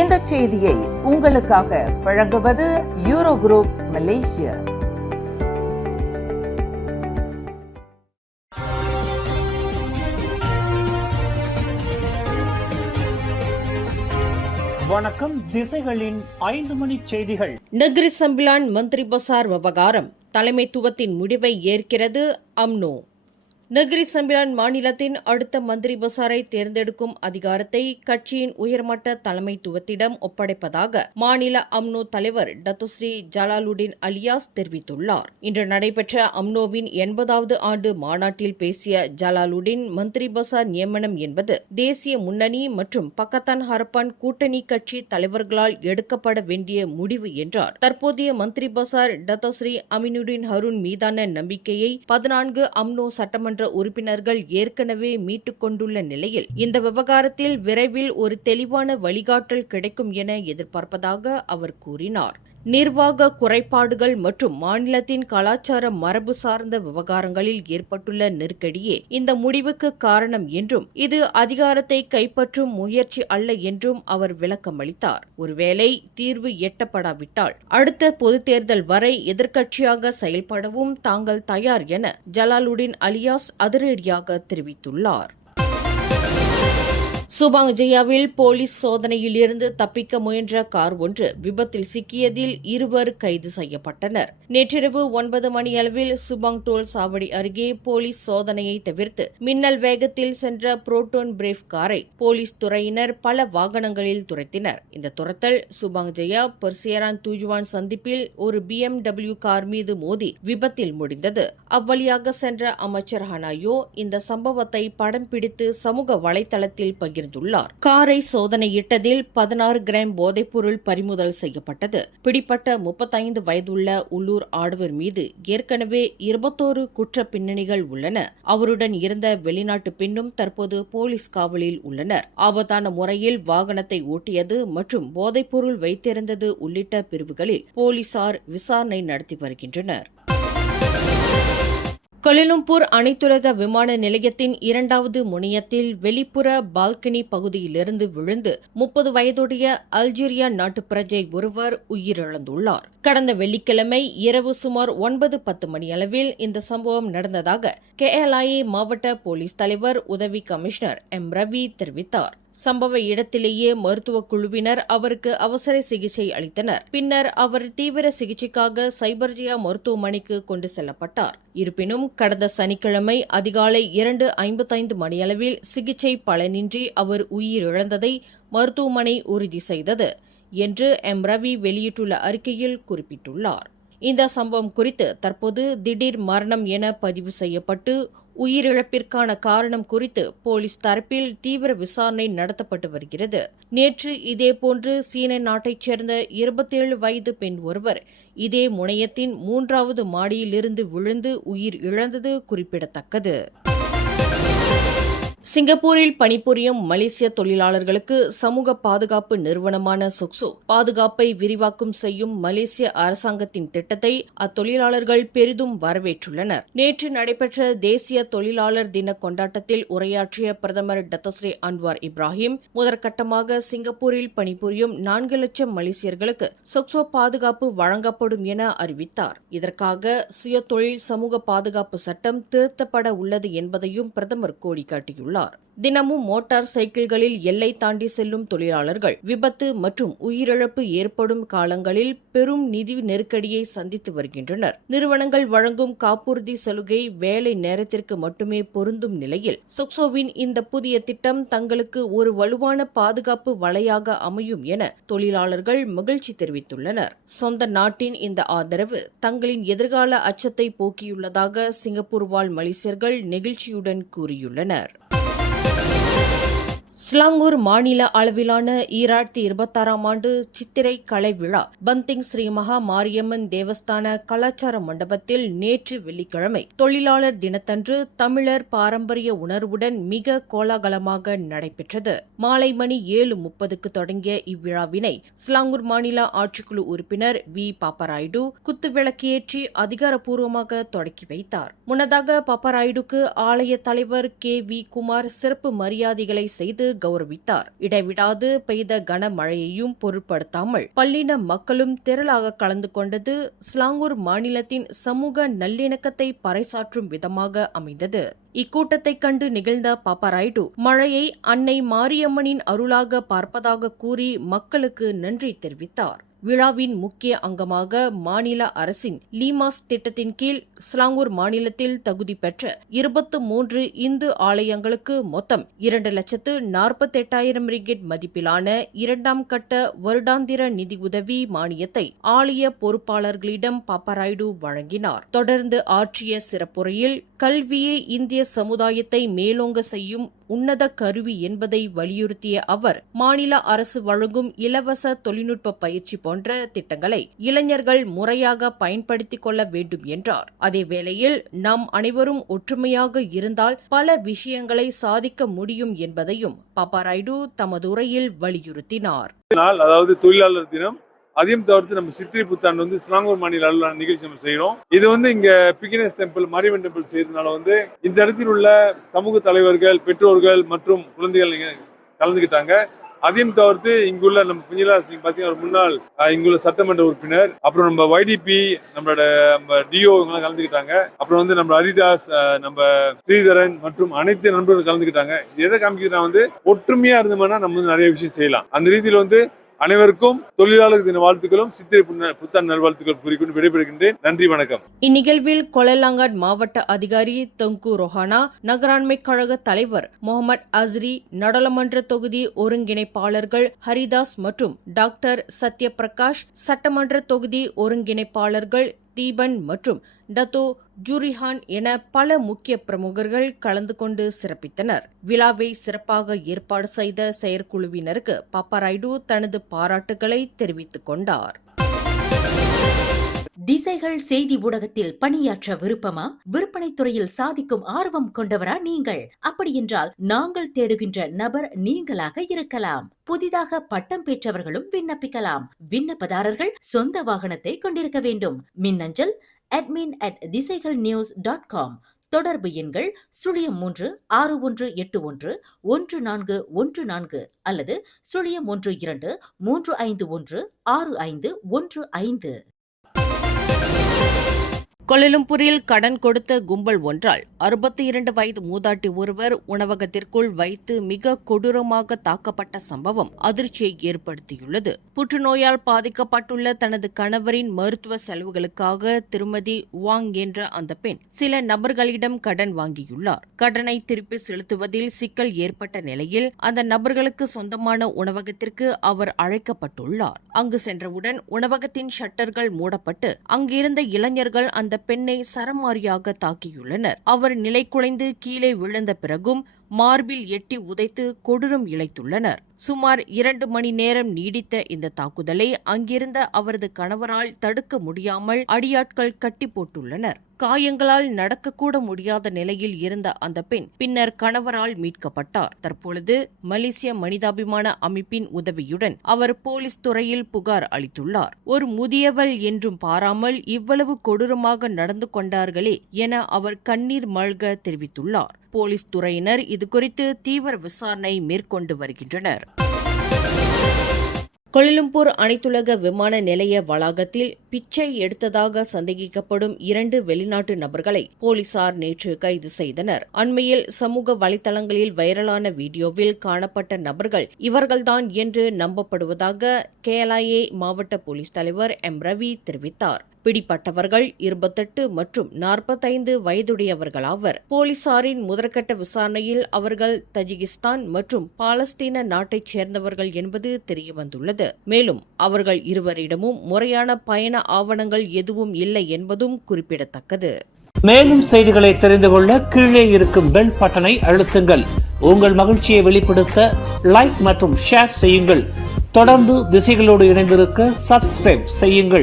இந்த செய்தியை உங்களுக்காக வழங்குவது யூரோ குரூப் மலேசியா. வணக்கம். திசைகளின் 5 மணி செய்திகள். நெகிரி சம்பிலான் மந்திரி பசார் விவகாரம் தலைமைத்துவத்தின் முடிவை ஏற்கிறது அம்னோ. நெகிரி சம்பிலான் மாநிலத்தின் அடுத்த மந்திரி பசாரை தேர்ந்தெடுக்கும் அதிகாரத்தை கட்சியின் உயர்மட்ட தலைமைத்துவத்திடம் ஒப்படைப்பதாக மாநில அம்னோ தலைவர் டத்துஸ்ரீ ஜலாலுடின் அலியாஸ் தெரிவித்துள்ளார். இன்று நடைபெற்ற அம்னோவின் 80வது ஆண்டு மாநாட்டில் பேசிய ஜலாலுடின், மந்திரி பசார் நியமனம் என்பது தேசிய முன்னணி மற்றும் பக்கத்தான் ஹரப்பான் கூட்டணி கட்சி தலைவர்களால் எடுக்கப்பட வேண்டிய முடிவு என்றார். தற்போதைய மந்திரி பசார் டத்துஸ்ரீ அமினுடின் ஹருன் மீதான நம்பிக்கையை 14 அம்னோ சட்டமன்ற உறுப்பினர்கள் ஏற்கனவே மீட்டுக் கொண்டுள்ள நிலையில் இந்த விவகாரத்தில் விரைவில் ஒரு தெளிவான வழிகாட்டல் கிடைக்கும் என எதிர்பார்ப்பதாக அவர் கூறினார். நிர்வாக குறைபாடுகள் மற்றும் மாநிலத்தின் கலாச்சார மரபு சார்ந்த விவகாரங்களில் ஏற்பட்டுள்ள நெருக்கடியே இந்த முடிவுக்கு காரணம் என்றும் இது அதிகாரத்தை கைப்பற்றும் முயற்சி அல்ல என்றும் அவர் விளக்கமளித்தார். ஒருவேளை தீர்வு எட்டப்படாவிட்டால் அடுத்த பொதுத் தேர்தல் வரை எதிர்க்கட்சியாக செயல்படவும் தாங்கள் தயார் என ஜலாலுடின் அலியாஸ் அதிரடியாக தெரிவித்துள்ளார். சுபாங் ஜெயாவில் போலீஸ் சோதனையில் இருந்து தப்பிக்க முயன்ற கார் ஒன்று விபத்தில் சிக்கியதில் 2 கைது செய்யப்பட்டனர். நேற்றிரவு 9 மணியளவில் சுபாங் டோல் சாவடி அருகே போலீஸ் சோதனையை தவிர்த்து மின்னல் வேகத்தில் சென்ற புரோட்டோன் பிரேவ் காரை போலீஸ் துறையினர் பல வாகனங்களில் துரத்தினர். இந்த துரத்தல் சுபாங் ஜெயா பெர்சியரான் தூஜுவான் சந்திப்பில் ஒரு BMW கார் மீது மோதி விபத்தில் முடிந்தது. அவ்வழியாக சென்ற அமைச்சர் ஹனாயோ இந்த சம்பவத்தை படம் பிடித்து சமூக வலைதளத்தில் பகிர்ந்தார். காரை சோதனையிட்டதில் 16 கிராம் போதைப்பொருள் பறிமுதல் செய்யப்பட்டது. பிடிப்பட்ட 35 வயதுள்ள உள்ளூர் ஆடவர் மீது ஏற்கனவே 21 குற்ற பின்னணிகள் உள்ளன. அவருடன் இருந்த வெளிநாட்டு பெண்ணும் தற்போது போலீஸ் காவலில் உள்ளனர். ஆபத்தான முறையில் வாகனத்தை ஓட்டியது மற்றும் போதைப்பொருள் வைத்திருந்தது உள்ளிட்ட பிரிவுகளில் போலீசார் விசாரணை நடத்தி வருகின்றனர். கோலாலம்பூர் அனைத்துலக விமான நிலையத்தின் 2வது முனையத்தில் வெளிப்புற பால்கனி பகுதியிலிருந்து விழுந்து 30 வயதுடைய அல்ஜீரியா நாட்டு பிரஜை ஒருவர் உயிரிழந்துள்ளார். கடந்த வெள்ளிக்கிழமை இரவு சுமார் 9:10 மணியளவில் இந்த சம்பவம் நடந்ததாக KLIA மாவட்ட போலீஸ் தலைவர் உதவி கமிஷனர் M. ரவி தெரிவித்தார். சம்பவ இடத்திலேயே மருத்துவ குழுவினர் அவருக்கு அவசர சிகிச்சை அளித்தனர். பின்னர் அவர் தீவிர சிகிச்சைக்காக சைபர்ஜியா மருத்துவமனைக்கு கொண்டு செல்லப்பட்டார். இருப்பினும் கடந்த சனிக்கிழமை அதிகாலை 2:55 மணியளவில் சிகிச்சை பலனின்றி அவர் உயிரிழந்ததை மருத்துவமனை உறுதி செய்தது என்று M. ரவி வெளியிட்டுள்ள அறிக்கையில் குறிப்பிட்டுள்ளார். இந்த சம்பவம் குறித்து தற்போது திடீர் மரணம் என பதிவு செய்யப்பட்டு உயிரிழப்பிற்கான காரணம் குறித்து போலீஸ் தரப்பில் தீவிர விசாரணை நடத்தப்பட்டு வருகிறது. நேற்று இதேபோன்று சீன நாட்டைச் சேர்ந்த 27 வயது பெண் ஒருவர் இதே முனையத்தின் 3வது மாடியிலிருந்து விழுந்து உயிர் இழந்தது குறிப்பிடத்தக்கது. சிங்கப்பூரில் பணிபுரியும் மலேசிய தொழிலாளர்களுக்கு சமூக பாதுகாப்பு நிறுவனமான சொக்சோ பாதுகாப்பை விரிவாக்கம் செய்யும் மலேசிய அரசாங்கத்தின் திட்டத்தை அத்தொழிலாளர்கள் பெரிதும் வரவேற்றுள்ளனர். நேற்று நடைபெற்ற தேசிய தொழிலாளர் தின கொண்டாட்டத்தில் உரையாற்றிய பிரதமர் டத்துஸ்ரீ அன்வார் இப்ராஹிம், முதற்கட்டமாக சிங்கப்பூரில் பணிபுரியும் 4 லட்சம் மலேசியர்களுக்கு சொக்சோ பாதுகாப்பு வழங்கப்படும் என அறிவித்தார். இதற்காக சுய தொழில் சமூக பாதுகாப்பு சட்டம் திருத்தப்பட உள்ளது என்பதையும் பிரதமர் கோடிக்காட்டியுள்ளார். தினமும் மோட்டார் சைக்கிள்களில் எல்லை தாண்டி செல்லும் தொழிலாளர்கள் விபத்து மற்றும் உயிரிழப்பு ஏற்படும் காலங்களில் பெரும் நிதி நெருக்கடியை சந்தித்து வருகின்றனர். நிறுவனங்கள் வழங்கும் காப்புறுதி சலுகை வேலை நேரத்திற்கு மட்டுமே பொருந்தும் நிலையில் சொக்சோவின் இந்த புதிய திட்டம் தங்களுக்கு ஒரு வலுவான பாதுகாப்பு வலையாக அமையும் என தொழிலாளர்கள் மகிழ்ச்சி தெரிவித்துள்ளனர். சொந்த நாட்டின் இந்த ஆதரவு தங்களின் எதிர்கால அச்சத்தை போக்கியுள்ளதாக சிங்கப்பூர் வாழ் மலேசியர்கள் நெகிழ்ச்சியுடன் கூறியுள்ளனர். ஸ்லாங்கூர் மாநில அளவிலான 2026 ஆண்டு சித்திரை கலை விழா பந்திங் ஸ்ரீ மகா மாரியம்மன் தேவஸ்தான கலாச்சார மண்டபத்தில் நேற்று வெள்ளிக்கிழமை தொழிலாளர் தினத்தன்று தமிழர் பாரம்பரிய உணர்வுடன் மிக கோலாகலமாக நடைபெற்றது. மாலை மணி 7:30க்கு தொடங்கிய இவ்விழாவினை ஸ்லாங்கூர் மாநில ஆட்சிக்குழு உறுப்பினர் V. பாப்பராயுடு குத்துவிளக்கேற்றி அதிகாரப்பூர்வமாக தொடக்கி வைத்தார். முன்னதாக பாப்பராயுடுக்கு ஆலய தலைவர் K. V. குமார் சிறப்பு மரியாதைகளை செய்து கௌரவித்தார். இடைவிடாது பெய்த கனமழையையும் பொருட்படுத்தாமல் பல்லின மக்களும் திரளாக கலந்து கொண்டது ஸ்லாங்கூர் மாநிலத்தின் சமூக நல்லிணக்கத்தை பறைசாற்றும் விதமாக அமைந்தது. இக்கூட்டத்தைக் கண்டு நிகழ்ந்த பாப்பாராய்டு மழையை அன்னை மாரியம்மனின் அருளாக பார்ப்பதாக கூறி மக்களுக்கு நன்றி தெரிவித்தார். விழாவின் முக்கிய அங்கமாக மாநில அரசின் லீமாஸ் திட்டத்தின் கீழ் ஸ்லாங்கூர் மாநிலத்தில் தகுதி பெற்ற 23 இந்து ஆலயங்களுக்கு மொத்தம் 2,48,000 ரிங்கிட் மதிப்பிலான 2ஆம் கட்ட வருடாந்திர நிதி உதவி மானியத்தை ஆலய பொறுப்பாளர்களிடம் பாப்பாராய்டு வழங்கினார். தொடர்ந்து ஆற்றிய சிறப்புரையில் கல்வியே இந்திய சமுதாயத்தை மேலோங்க செய்யும் உன்னத கருவி என்பதை வலியுறுத்திய அவர் மாநில அரசு வழங்கும் இலவச தொழில்நுட்ப பயிற்சி போன்ற திட்டங்களை இளைஞர்கள் முறையாக பயன்படுத்திக் கொள்ள வேண்டும் என்றார். அதேவேளையில் நாம் அனைவரும் ஒற்றுமையாக இருந்தால் பல விஷயங்களை சாதிக்க முடியும் என்பதையும் பாப்பாராய்டு தமது உரையில் வலியுறுத்தினார். அதாவது தொழிலாளர் தினம், அதையும் தவிர்த்து நம்ம சித்திரை புத்தாண்டு ஸ்லாங்கூர் மாநில அளவிலான நிகழ்ச்சி நம்ம செய்யறோம். இது இங்க பிகினஸ் டெம்பிள், மாரியம்மன் டெம்பிள் செய்யறதுனால இந்த இடத்தில் உள்ள சமூக தலைவர்கள், பெற்றோர்கள் மற்றும் குழந்தைகள் கலந்துக்கிட்டாங்க. அதையும் தவிர்த்து இங்குள்ள நம்ம பிஞ்சிலாஸ் பாத்தீங்கன்னா முன்னாள் இங்குள்ள சட்டமன்ற உறுப்பினர், அப்புறம் நம்ம YDP, நம்மளோட டிஓ இவங்கெல்லாம் கலந்துக்கிட்டாங்க. அப்புறம் நம்ம ஹரிதாஸ், நம்ம ஸ்ரீதரன் மற்றும் அனைத்து நண்பர்கள் கலந்துக்கிட்டாங்க. இது எதை காமிக்கிறா ஒற்றுமையா இருந்தோம்னா நம்ம நிறைய விஷயம் செய்யலாம். அந்த ரீதியில் அனைவருக்கும் தொழிலாளர் தின வாழ்த்துக்களும் சித்திரை புத்தாண்டு நல்வாழ்த்துக்கள் கூறிக்கொண்டு விடைபெறுகின்றேன். நன்றி, வணக்கம். இந்நிகழ்வில் கொலலாங்காட் மாவட்ட அதிகாரி தொங்கு ரொஹானா, நகராண்மை கழக தலைவர் முகமது அஸ்ரி, நாடாளுமன்ற தொகுதி ஒருங்கிணைப்பாளர்கள் ஹரிதாஸ் மற்றும் டாக்டர் சத்யபிரகாஷ், சட்டமன்ற தொகுதி ஒருங்கிணைப்பாளர்கள் தீபன் மற்றும் டத்தோ ஜூரிஹான் என பல முக்கிய பிரமுகர்கள் கலந்து கொண்டு சிறப்பித்தனர். விழாவை சிறப்பாக ஏற்பாடு செய்த செயற்குழுவினருக்கு பாப்பாராய்டு தனது பாராட்டுகளை தெரிவித்துக் கொண்டார். திசைகள் செய்தி ஊடகத்தில் பணியாற்ற விருப்பமா? விற்பனை துறையில் சாதிக்கும் ஆர்வம் கொண்டவரா நீங்கள்? அப்படியென்றால் நாங்கள் தேடுகின்ற நபர் நீங்களாக இருக்கலாம். புதிதாக பட்டம் பெற்றவர்களும் விண்ணப்பிக்கலாம். விண்ணப்பதாரர்கள் சொந்த வாகனத்தை கொண்டிருக்க வேண்டும். மின்னஞ்சல் admin@திசைகள்news.com. தொடர்பு எண்கள் 0361811414 அல்லது 0123516515. கோலாலம்பூரில் கடன் கொடுத்த கும்பல் ஒன்றால் 62 வயது மூதாட்டி ஒருவர் உணவகத்திற்குள் வைத்து மிக கொடூரமாக தாக்கப்பட்ட சம்பவம் அதிர்ச்சியை ஏற்படுத்தியுள்ளது. புற்றுநோயால் பாதிக்கப்பட்டுள்ள தனது கணவரின் மருத்துவ செலவுகளுக்காக திருமதி வாங் என்ற அந்த பெண் சில நபர்களிடம் கடன் வாங்கியுள்ளார். கடனை திருப்பி செலுத்துவதில் சிக்கல் ஏற்பட்ட நிலையில் அந்த நபர்களுக்கு சொந்தமான உணவகத்திற்கு அவர் அழைக்கப்பட்டுள்ளார். அங்கு சென்றவுடன் உணவகத்தின் ஷட்டர்கள் மூடப்பட்டு அங்கிருந்த இளைஞர்கள் அந்த பெண்ணை சரமாரியாக தாக்கியுள்ளனர். அவர் நிலை குலைந்து கீழே விழுந்த பிறகும் மார்பில் எட்டி உதைத்து கொடூரம் இழைத்துள்ளனர். சுமார் 2 மணி நேரம் நீடித்த இந்த தாக்குதலை அங்கிருந்த அவரது கணவரால் தடுக்க முடியாமல் அடியாட்கள் கட்டி போட்டுள்ளனர். காயங்களால் நடக்கக்கூட முடியாத நிலையில் இருந்த அந்த பெண் பின்னர் கணவரால் மீட்கப்பட்டார். தற்பொழுது மலேசிய மனிதாபிமான அமைப்பின் உதவியுடன் அவர் போலீஸ் துறையில் புகார் அளித்துள்ளார். ஒரு முதியவள் என்றும் பாராமல் இவ்வளவு கொடூரமாக நடந்து கொண்டார்களே என அவர் கண்ணீர் மல்க தெரிவித்துள்ளார். போலீஸ் துறையினர் இதுகுறித்து தீவிர விசாரணை மேற்கொண்டு வருகின்றனர். கோலாலம்பூர் அனைத்துலக விமான நிலைய வளாகத்தில் பிச்சை எடுத்ததாக சந்தேகிக்கப்படும் 2 வெளிநாட்டு நபர்களை போலீசார் நேற்று கைது செய்தனர். அண்மையில் சமூக வலைதளங்களில் வைரலான வீடியோவில் காணப்பட்ட நபர்கள் இவர்கள்தான் என்று நம்பப்படுவதாக KLIA மாவட்ட போலீஸ் தலைவர் M. ரவி தெரிவித்தார். பிடிப்பட்டவர்கள் 28 மற்றும் 45 வயதுடையவர்களாவர். போலீசாரின் முதற்கட்ட விசாரணையில் அவர்கள் தஜிகிஸ்தான் மற்றும் பாலஸ்தீன நாட்டைச் சேர்ந்தவர்கள் என்பது தெரியவந்துள்ளது. மேலும் அவர்கள் இருவரிடமும் முறையான பயண ஆவணங்கள் எதுவும் இல்லை என்பதும் குறிப்பிடத்தக்கது. மேலும் செய்திகளை தெரிந்து கொள்ள கீழே இருக்கும் பெல் பட்டனை அழுத்துங்கள். உங்கள் மகிழ்ச்சியை வெளிப்படுத்த லைக் மற்றும் ஷேர் செய்யுங்கள். தொடர்ந்து திசைகளோடு இணைந்திருக்க சப்ஸ்கிரைப் செய்யுங்கள்.